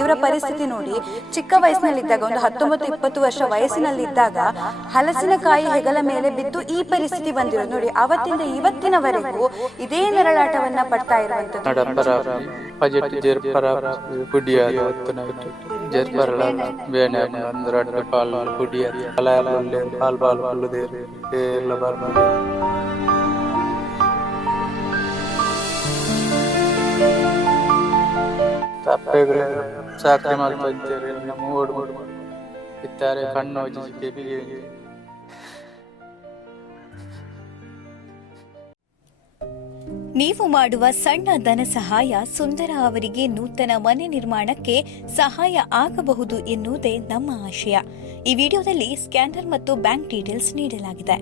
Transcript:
ಇವರ ಪರಿಸ್ಥಿತಿ ನೋಡಿ, ಚಿಕ್ಕ ವಯಸ್ಸಿನಲ್ಲಿದ್ದಾಗ, ಒಂದು 19-20 ವರ್ಷ ವಯಸ್ಸಿನಲ್ಲಿದ್ದಾಗ ಹಲಸಿನಕಾಯಿ ಹೆಗಲ ಮೇಲೆ ಬಿದ್ದು ಈ ಪರಿಸ್ಥಿತಿ ಬಂದಿರೋದು ನೋಡಿ. ಅವತ್ತಿಂದ ಇವತ್ತಿನವರೆಗೂ ಇದೇ ನರಳಾಟವನ್ನ ಪಡ್ತಾ ಇರುವಂತದ್ದು. ಸಾಕ್ರೆ ಮಾಡ್ತಾರೆ, ನಮ್ಮ ಓಡ್ಬೋದು ಇತ್ತಾರೆ ಕಣ್ಣು ಬಿಗಿ. ನೀವು ಮಾಡುವ ಸಣ್ಣ ಧನ ಸಹಾಯ ಸುಂದರ ಅವರಿಗೆ ನೂತನ ಮನೆ ನಿರ್ಮಾಣಕ್ಕೆ ಸಹಾಯ ಆಗಬಹುದು ಎನ್ನುವುದೇ ನಮ್ಮ ಆಶಯ. ಈ ವಿಡಿಯೋದಲ್ಲಿ ಸ್ಕ್ಯಾನರ್ ಮತ್ತು ಬ್ಯಾಂಕ್ ಡೀಟೇಲ್ಸ್ ನೀಡಲಾಗಿದೆ.